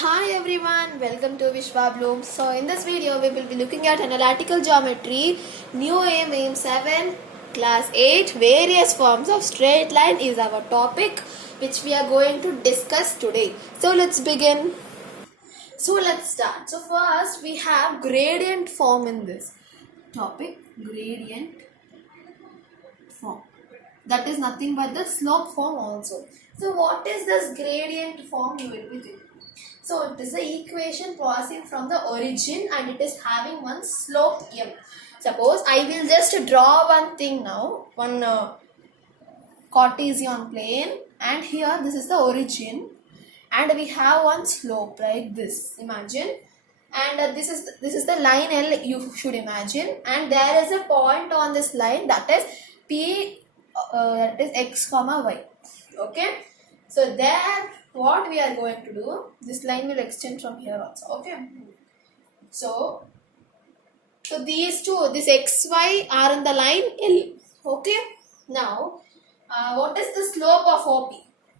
Hi everyone, welcome to Vishwa Bloom. So in this video we will be looking at analytical geometry, new AIM 7, class 8, various forms of straight line is our topic which we are going to discuss today. So let's begin. So let's start. So first we have gradient form in this topic, gradient form. That is nothing but the slope form also. So what is this gradient form, you will be thinking. So it is the equation passing from the origin and it is having one slope m. Suppose I will just draw one thing now, one Cartesian plane, and here this is the origin and we have one slope like this, imagine, and this is the line L, you should imagine, and there is a point on this line that is P, that is x comma y. Okay, so there what we are going to do, this line will extend from here also. Okay, so these two, this xy are in the line L. Okay, now what is the slope of OP?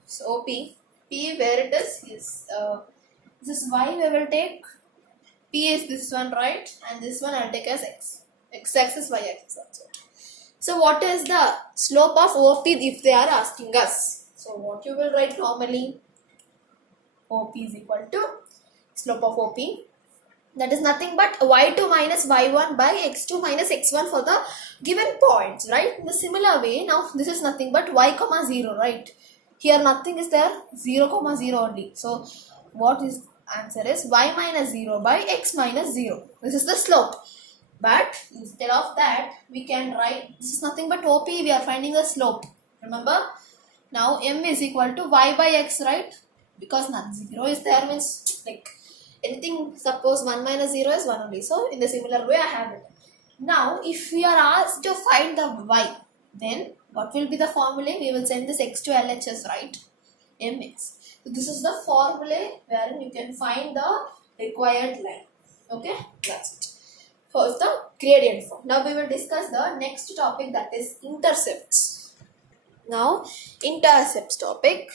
So OP, P where it is this is y we will take, P is this one, right, and this one I'll take as x axis, y axis also. So what is the slope of OP if they are asking us? So what you will write normally, OP is equal to slope of OP, that is nothing but y2 minus y1 by x2 minus x1 for the given points, right? In the similar way, now this is nothing but y comma 0, right? Here nothing is there, 0 comma 0 only. So what is answer is y minus 0 by x minus 0. This is the slope. But instead of that, we can write, this is nothing but OP, we are finding the slope. Remember? Now m is equal to y by x, right? Because not 0 is there, means like anything, suppose 1 minus 0 is 1 only. So in the similar way I have it. Now if we are asked to find the y, then what will be the formula? We will send this x to LHS, right? Mx. So this is the formula wherein you can find the required line. Okay, that's it. First the gradient form. Now we will discuss the next topic, that is intercepts. Now intercepts topic.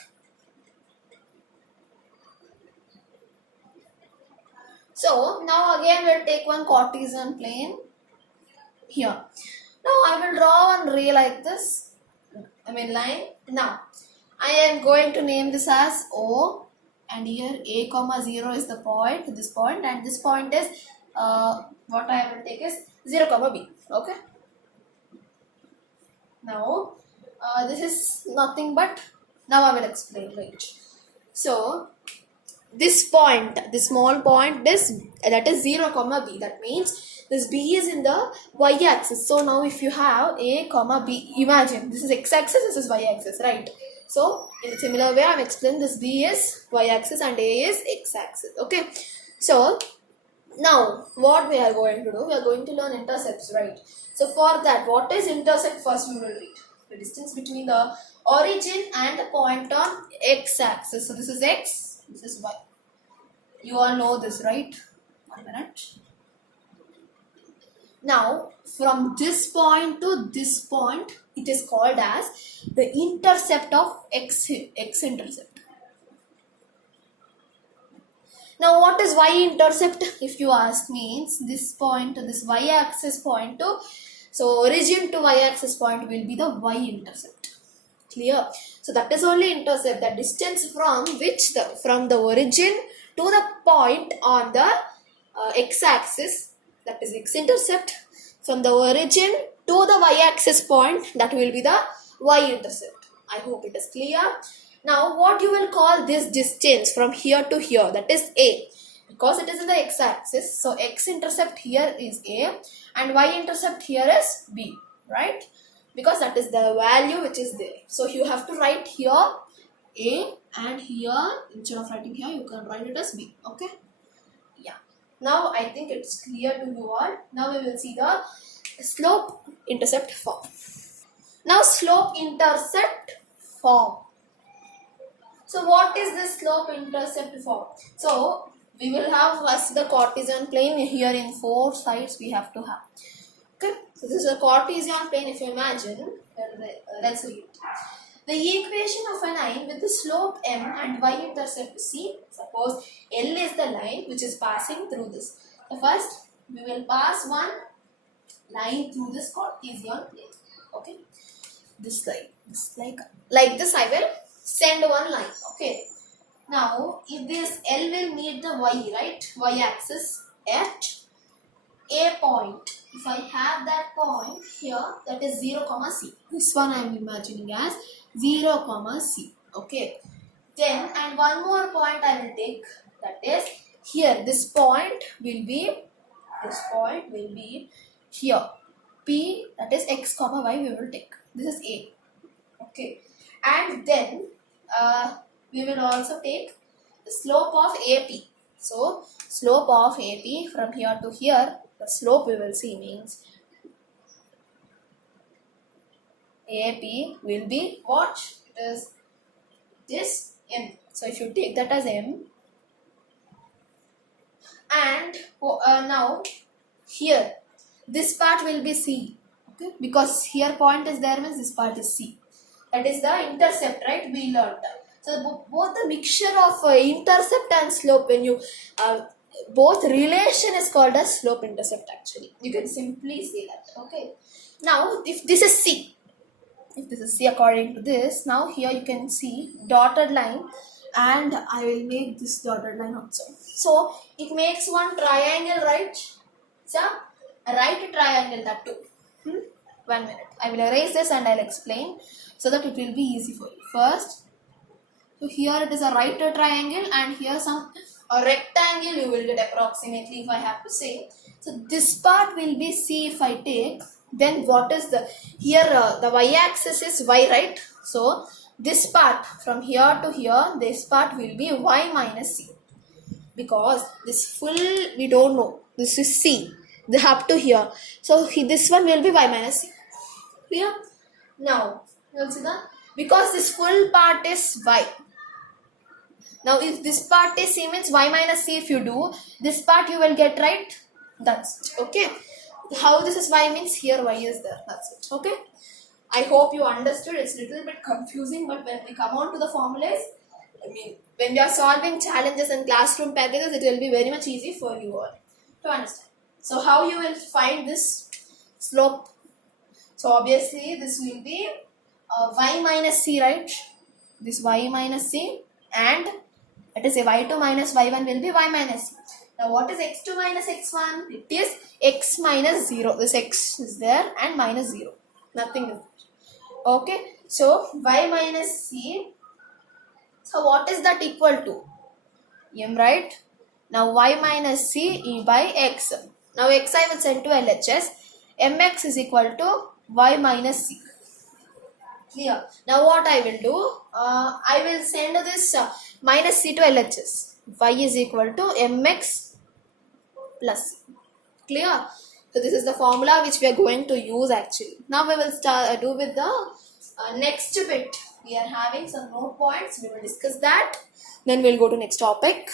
So now again we'll take one Cartesian plane here. Now I will draw one ray like this, line. Now I am going to name this as O, and here a comma 0 is the point, this point, and this point is what I will take is 0 comma b. Okay. Now this is nothing but, now I will explain, right? So this point, this small point, that is 0 comma b, that means this b is in the y axis. So now if you have a comma b, imagine this is x axis, this is y axis, right? So in a similar way I am explaining, this b is y axis and a is x axis. Okay, so now what we are going to do, we are going to learn intercepts, right? So for that, what is intercept? First we will read the distance between the origin and the point on x axis. So this is x, this is y. You all know this, right? 1 minute. Now from this point to this point, it is called as the intercept of x intercept. Now what is y-intercept? If you ask me, it's this point to this y-axis point to, so origin to y-axis point will be the y-intercept. Clear? So that is only intercept, the distance from from the origin to the point on the x-axis, that is x-intercept. From the origin to the y-axis point, that will be the y-intercept. I hope it is clear. Now what you will call this distance from here to here, that is a, because it is in the x-axis. So x-intercept here is a and y-intercept here is b, right? Because that is the value which is there. So you have to write here a, and here instead of writing here you can write it as b. Okay, yeah. Now I think it's clear to you all. Now we will see the slope intercept form. Now slope intercept form. So what is this slope intercept form? So we will have first the Cartesian plane here in 4 sides we have to have. Okay, so this is a Cartesian plane. If you imagine, let's read it. The equation of an line with the slope m and y-intercept c. Suppose L is the line which is passing through this. So first we will pass one line through this Cartesian plane. Okay, this line, this like this I will send one line. Okay, now if this L will meet the y, right, y axis at a point. If I have that point here, that is 0 comma c. This one I am imagining as 0 comma c. Okay, then and one more point I will take, that is here. This point will be here. P, that is x comma y, we will take. This is A. Okay, and then we will also take the slope of AP. So slope of AP from here to here, the slope we will see means AP will be what? It is this M. So if you take that as M, and now here this part will be C. Okay, because here point is there means this part is C. That is the intercept, right? We learned that. So both the mixture of intercept and slope, when you both relation is called as slope intercept. Actually, you can simply say that. Okay. Now, if this is C, according to this, now here you can see dotted line, and I will make this dotted line also. So it makes one triangle, right? So a right triangle, that too. 1 minute. I will erase this and I'll explain so that it will be easy for you. First, so here it is a right triangle, and here a rectangle you will get approximately, if I have to say. So this part will be C if I take. Then what is the, here the y-axis is y, right? So this part from here to here, this part will be y minus c. Because this full, we don't know. This is C. They up to here. So this one will be y minus c. Clear? Now, you'll see that? Because this full part is y. Now, if this part is C means y minus c, if you do, this part you will get, right? That's it. Okay. How this is y means here y is there. That's it. Okay. I hope you understood. It's a little bit confusing, but when we come on to the formulas, I mean, when we are solving challenges and classroom packages, it will be very much easy for you all to understand. So, how you will find this slope? So, obviously, this will be y minus c, right? This y minus c, and let us say y2 minus y1 will be y minus c. Now, what is x2 minus x1? It is x minus 0. This x is there and minus 0. Nothing is there. Okay. So, y minus c. So, what is that equal to? M, right? Now, y minus c e by x. Now, x I will send to LHS. Mx is equal to y minus c. Clear? Now, what I will do? I will send this minus c to LHS. Y is equal to mx plus c. Clear? So, this is the formula which we are going to use actually. Now, we will start do with the next bit. We are having some note points. We will discuss that. Then we will go to next topic.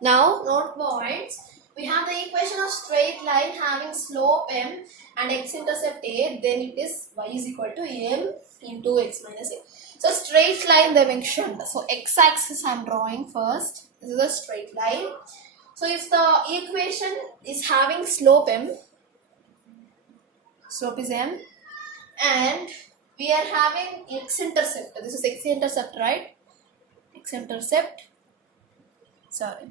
Now, note points. We have the equation of straight line having slope m and x-intercept a. Then it is y is equal to m into x minus a. So, straight line they mentioned. So, x-axis I am drawing first. This is a straight line. So, if the equation is having slope m, slope is m, and we are having x-intercept. This is x-intercept, right? X-intercept. Sorry.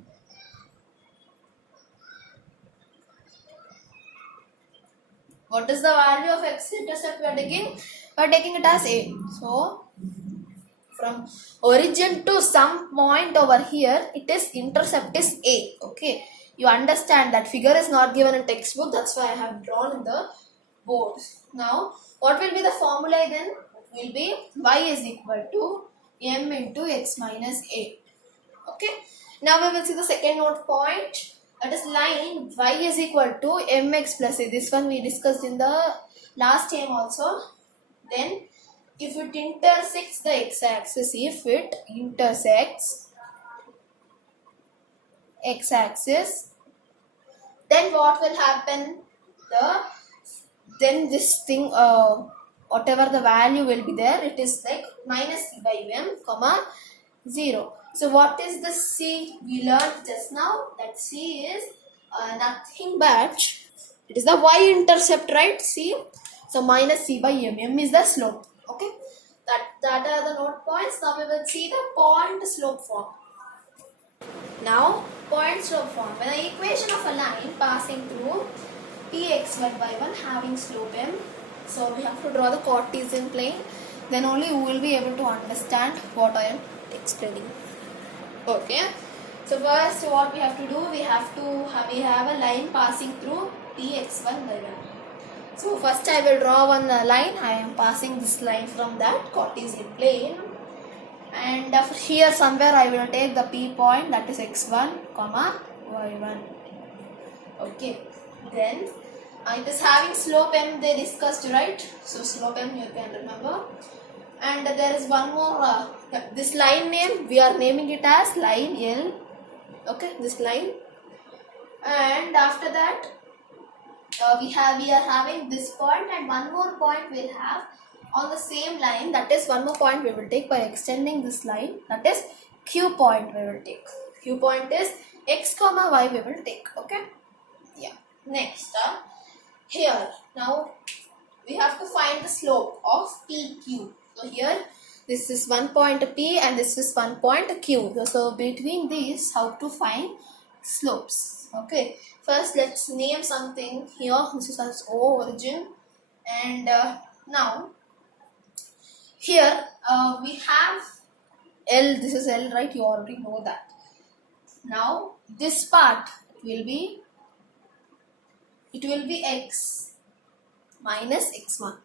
What is the value of x-intercept we are taking? We are taking it as a. So, from origin to some point over here, it is intercept is a. Okay. You understand that figure is not given in textbook. That's why I have drawn in the board. Now, what will be the formula then? It will be y is equal to m into x minus a. Okay. Now, we will see the second note point. That is line y is equal to mx plus a. This one we discussed in the last time also. Then, if it intersects the x-axis, x-axis, then what will happen? Then this thing, whatever the value will be there, it is like minus c by m, comma 0. So what is the C? We learned just now that C is nothing but it is the y-intercept, right? C. So minus C by M. M is the slope. Okay. That are the note points. Now we will see the point slope form. Now point slope form. When the equation of a line passing through Px1 by 1 having slope M. So we have to draw the Cartesian plane. Then only you will be able to understand what I am explaining. Okay. So first what we have to do, we have a line passing through Px1 by 1. So first I will draw one line. I am passing this line from that Cartesian plane. And here somewhere I will take the P point, that is x1, y1. Okay. Then it is having slope M, they discussed, right? So slope M you can remember. And there is one more, this line name, we are naming it as line L. Okay, this line. And after that, we are having this point, and one more point we'll have on the same line. That is one more point we will take by extending this line. That is Q point we will take. Q point is x comma y we will take. Okay. Yeah. Next, here now we have to find the slope of PQ. So here this is one point P and this is one point Q. So between these, how to find slopes? Okay. First let's name something here. This is as O origin, and now here we have L. This is L, right? You already know that. Now this part will be x minus x1.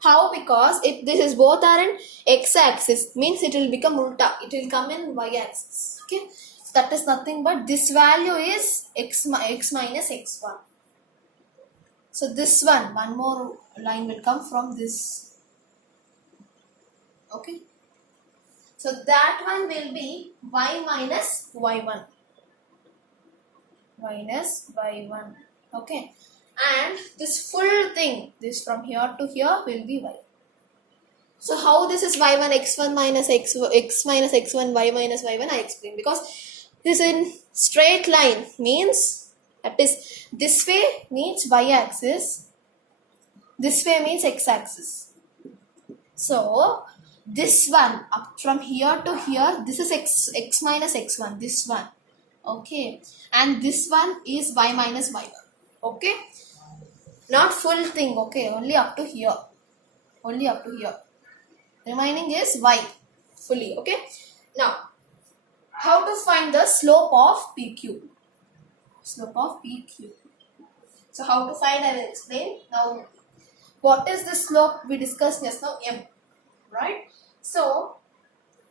How? Because if this is both are in x-axis, means it will become ulta. It will come in y-axis. Okay. So that is nothing but this value is x minus x1. So this one more line will come from this. Okay. So that one will be y minus y1. Minus y1. Okay. And this full thing, this from here to here will be y. So how this is y1 x1 minus x minus x1 y minus y1, I explained. Because this in straight line means, that is, this way means y-axis, this way means x-axis. So this one up from here to here, this is x minus x1, this one. Okay. And this one is y minus y1. Okay. Not full thing. Okay. Only up to here. Only up to here. Remaining is y fully. Okay. Now, how to find the slope of PQ? Slope of PQ. So how to find, I will explain. Now, what is the slope we discussed just now? M. Right. So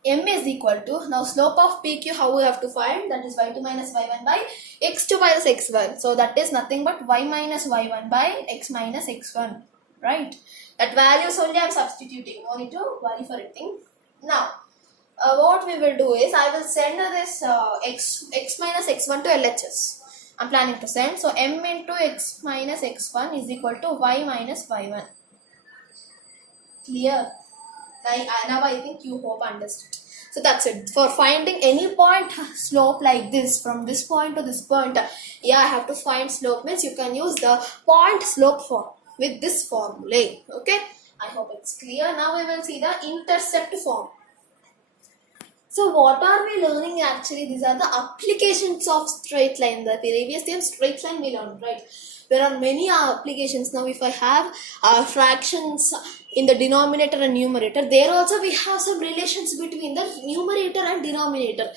M is equal to, now slope of PQ, how we have to find? That is y2 minus y1 by x2 minus x1. So that is nothing but y minus y1 by x minus x1. Right? That values only I am substituting. No need to worry for anything. Now, what we will do is, I will send this x minus x1 to LHS. I am planning to send. So M into x minus x1 is equal to y minus y1. Clear? Now I think you hope understood. So that's it. For finding any point slope like this, from this point to this point, yeah, I have to find slope, means you can use the point slope form with this formula. Okay, I hope it's clear. Now we will see the intercept form. So what are we learning actually? These are the applications of straight line. The previous time straight line we learned, right? There are many applications. Now if I have fractions in the denominator and numerator, there also we have some relations between the numerator and denominator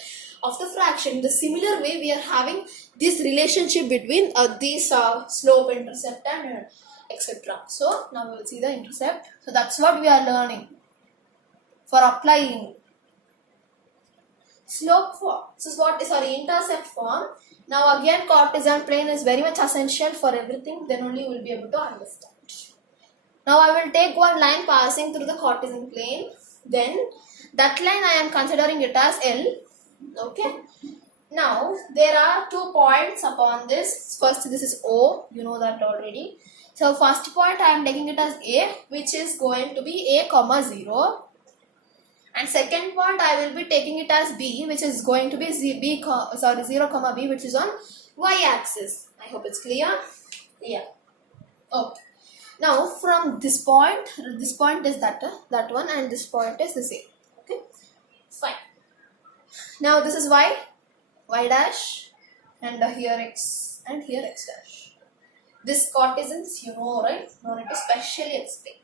of the fraction. The similar way we are having this relationship between these slope, intercept and etc. So now we will see the intercept. So that's what we are learning for applying slope form. So what is intercept form. Now again, Cartesian plane is very much essential for everything. Then only you will be able to understand. Now I will take one line passing through the Cartesian plane. Then that line I am considering it as L. Okay. Now there are 2 points upon this. First, this is O. You know that already. So first point I am taking it as A, which is going to be A comma 0. and second point I will be taking it as b, which is going to be 0 comma b, which is on y axis. I hope it's clear. Yeah. Okay. Now from this point is that one, and this point is the same. Okay, fine. Now this is y dash, and here x, and here x dash. This cartesians you know, right? No need to specially explain.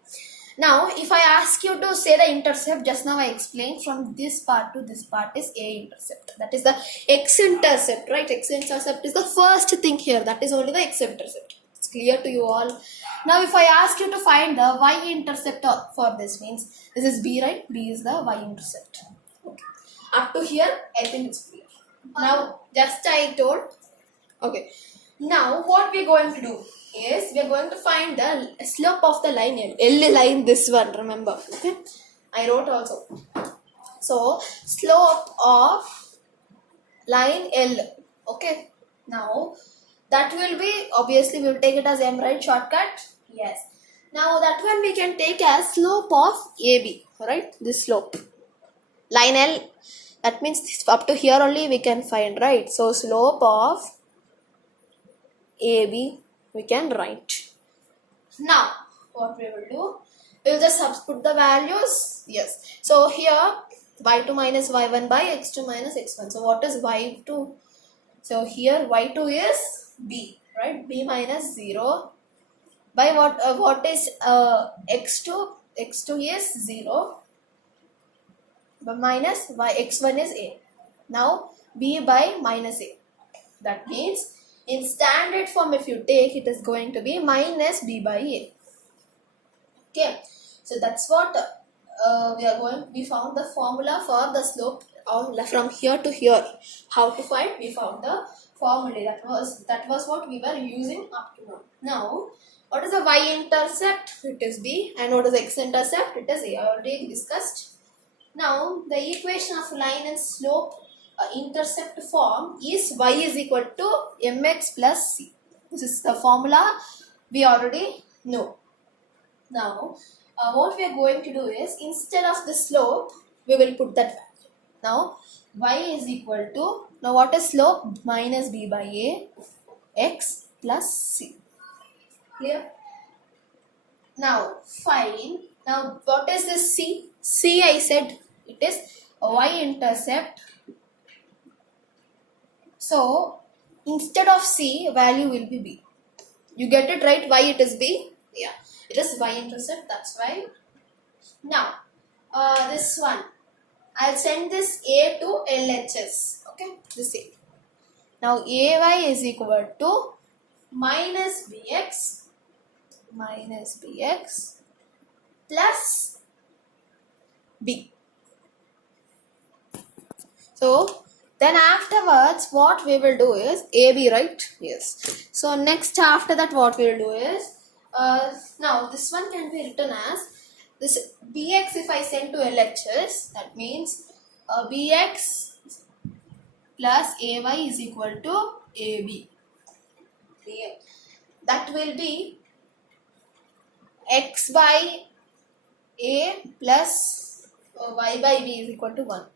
Now if I ask you to say the intercept, just now I explained from this part to this part is a intercept. That is the x-intercept, right? X-intercept is the first thing here. That is only the x-intercept. It's clear to you all. Now if I ask you to find the y-intercept for this, means this is b, right? B is the y-intercept. Okay. Up to here I think it's clear. Now just I told. Okay. Now what we are going to do is we are going to find the slope of the line L line, this one, remember. Okay, I wrote also. So slope of line L. Okay, now that will be, obviously we will take it as m, right? Shortcut. Yes. Now that one we can take as slope of AB, right? This slope line L, that means up to here only we can find, right? So slope of AB we can write. Now what we will do, we will just put the values. Yes, so here y2 minus y1 by x2 minus x1. So what is y2? So here y2 is b, right? B minus 0 by what is x2? X2 is 0 but minus y, x1 is a. Now b by minus a. That means in standard form if you take, it is going to be minus b by a. Okay, so that's what we found the formula for the slope from here to here. How to find? We found the formula. That was what we were using up to now. Now what is the y-intercept? It is b. And what is the x-intercept? It is a. I already discussed. Now the equation of line and slope intercept form is y is equal to mx plus c. This is the formula we already know. Now what we are going to do is, instead of the slope we will put that value. Now y is equal to, now what is slope? Minus b by a x plus c. Clear? Now fine. Now what is this c? C I said it is y-intercept. So instead of c, value will be b. You get it right? Why it is b? Yeah, it is y-intercept. That's why. Now this one, I'll send this a to LHS. Okay, this a. Now ay is equal to minus bx plus b. So then afterwards what we will do is AB, right? Yes. So next after that what we will do is, now this one can be written as this bx. If I send to LHS, that means bx plus ay is equal to AB. Clear? That will be x by a plus y by b is equal to 1.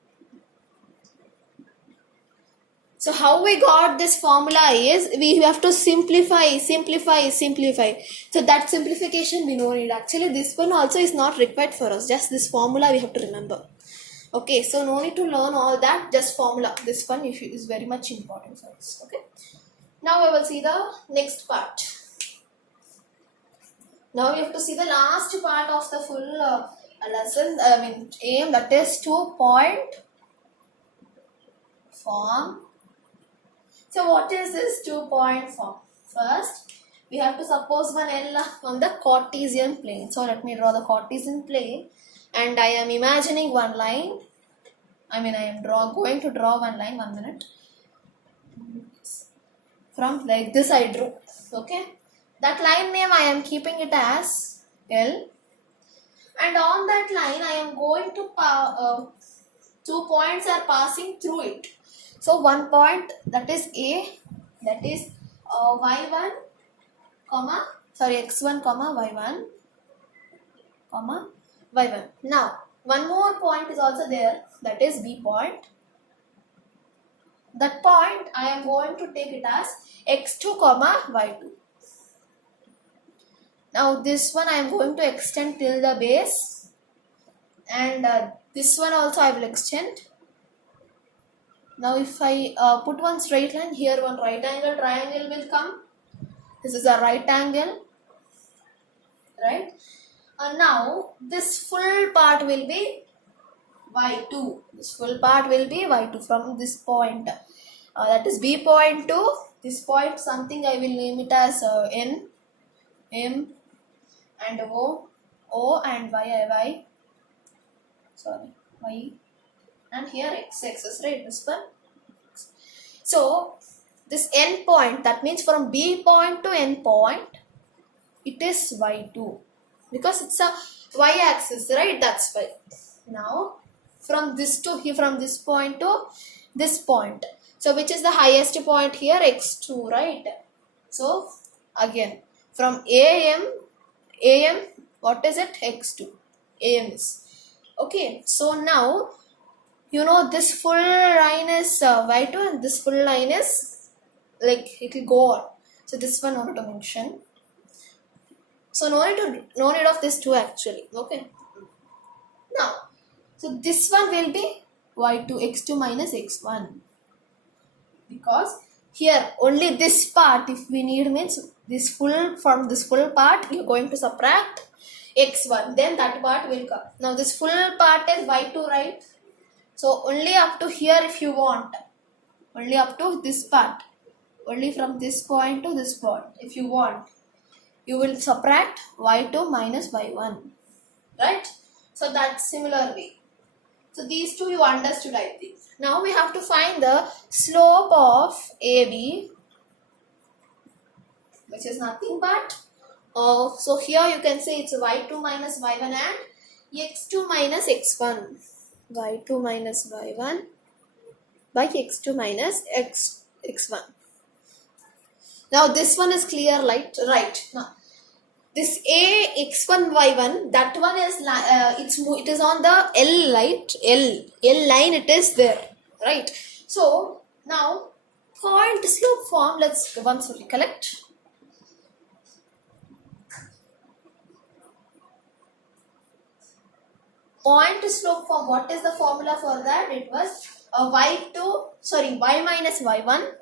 So how we got this formula is, we have to simplify. So that simplification we know it. Actually this one also is not required for us. Just this formula we have to remember. Okay, so no need to learn all that. Just formula. This one is very much important for us. Okay. Now we will see the next part. Now we have to see the last part of the full lesson. Aim, that is 2-point form. So what is this 2-point form? First, we have to suppose one L on the Cartesian plane. So let me draw the Cartesian plane, and I am imagining one line. I am going to draw one line. 1 minute. From like this I drew. Okay. That line name I am keeping it as L, and on that line I am going to 2 points are passing through it. So 1 point, that is A, that is y1 x1 y1 y1. Now one more point is also there, that is B point. That point I am going to take it as x2 comma y2. Now this one I am going to extend till the base, and this one also I will extend. Now if I put one straight line here, one right angle triangle will come. This is a right angle, right? And now this full part will be y2. This full part will be y2 from this point. That is B point to this point, something I will name it as N, M, and O and Y, and here X is right, this one. So this N point, that means from B point to N point, it is y2 because it's a y axis, right? That's why. Now from this point to this point, so which is the highest point here? X2, right? So again from AM, what is it? X2. AM is okay. So now you know this full line is y2 and this full line is like it will go on. So this one I want to mention. So no need of this two actually. Okay. Now, so this one will be y2 x2 minus x1, because here only this part if we need means this full, from this full part you are going to subtract x1, then that part will come. Now this full part is y2, right? So only up to here if you want, only up to this part, only from this point to this point if you want, you will subtract y2 minus y1, right? So that's similar way. So these two you understood, I think. Now we have to find the slope of AB, which is nothing but so here you can say it's y2 minus y1 and x2 minus x1. y2 minus y1 by x2 minus x1. Now this one is clear, right? Now this a x1 y1, that one is it is on the L, right? L line it is there, right? So now point slope form, let's once recollect. Point slope form, what is the formula for that? It was y minus y1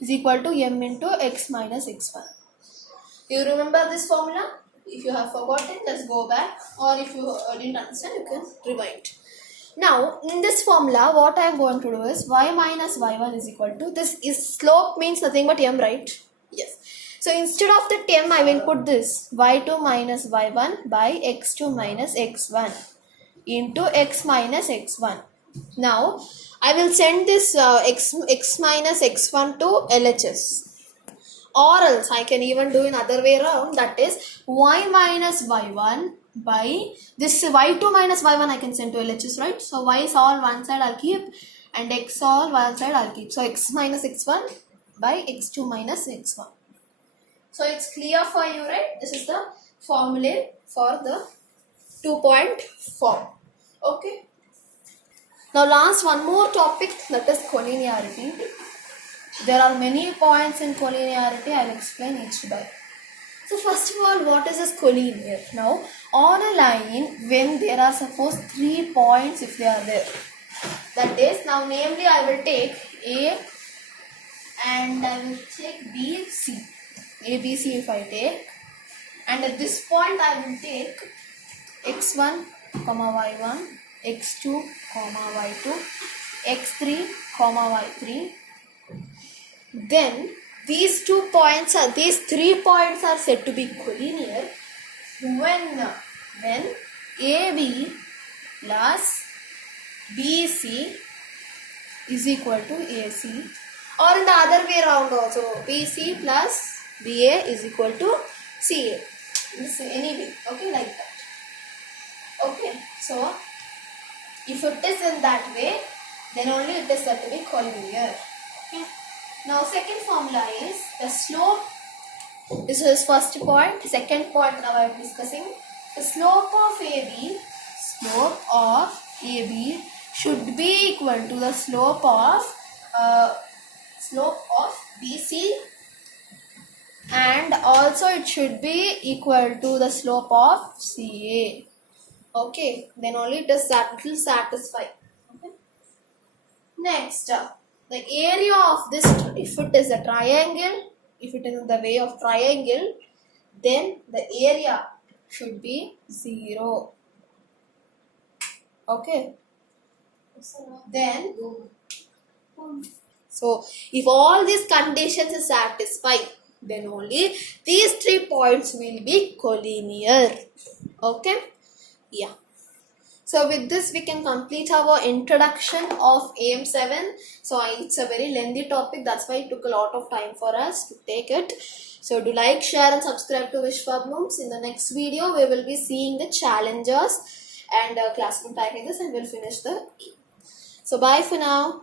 is equal to m into x minus x1. You remember this formula? If you have forgotten, let's go back, or if you didn't understand, you can rewind. Now in this formula what I am going to do is y minus y1 is equal to, this is slope means nothing but m, right? Yes. So instead of the m I will put this y2 minus y1 by x2 minus x1 into x minus x1. Now I will send this x minus x1 to LHS, or else I can even do in other way around, that is y minus y1 by this y2 minus y1 I can send to LHS, right? So y is all one side I'll keep and x all one side I'll keep. So x minus x1 by x2 minus x1. So it's clear for you, right? This is the formula for the 2-point form. Okay. Now last one more topic, that is collinearity. There are many points in collinearity. I will explain each by. So first of all, what is this collinear? Now on a line, when there are suppose 3 points, if they are there, that is, now namely I will take A and I will take B, C. A, B, C if I take, and at this point I will take x1, y1, x2, y2, x3, y3. Then these 3 points are said to be collinear when AB plus BC is equal to AC, or in the other way around also, BC plus BA is equal to CA. This anyway, okay, like that. Okay, so if it is in that way, then only it is said to be collinear. Okay. Now second formula is the slope. This is first point. Second point now I am discussing. the slope of AB should be equal to the slope of BC, and also it should be equal to the slope of CA. Okay, then only it will satisfy. Okay. Next, the area of this, if it is a triangle, if it is in the way of triangle, then the area should be 0. Okay. Then, so if all these conditions are satisfied, then only these 3 points will be collinear. Okay. Yeah. So with this we can complete our introduction of AM7. So it's a very lengthy topic, that's why it took a lot of time for us to take it. So do like, share and subscribe to Vishwa Blooms. In the next video we will be seeing the challenges and classroom packages, and we'll finish the. So bye for now.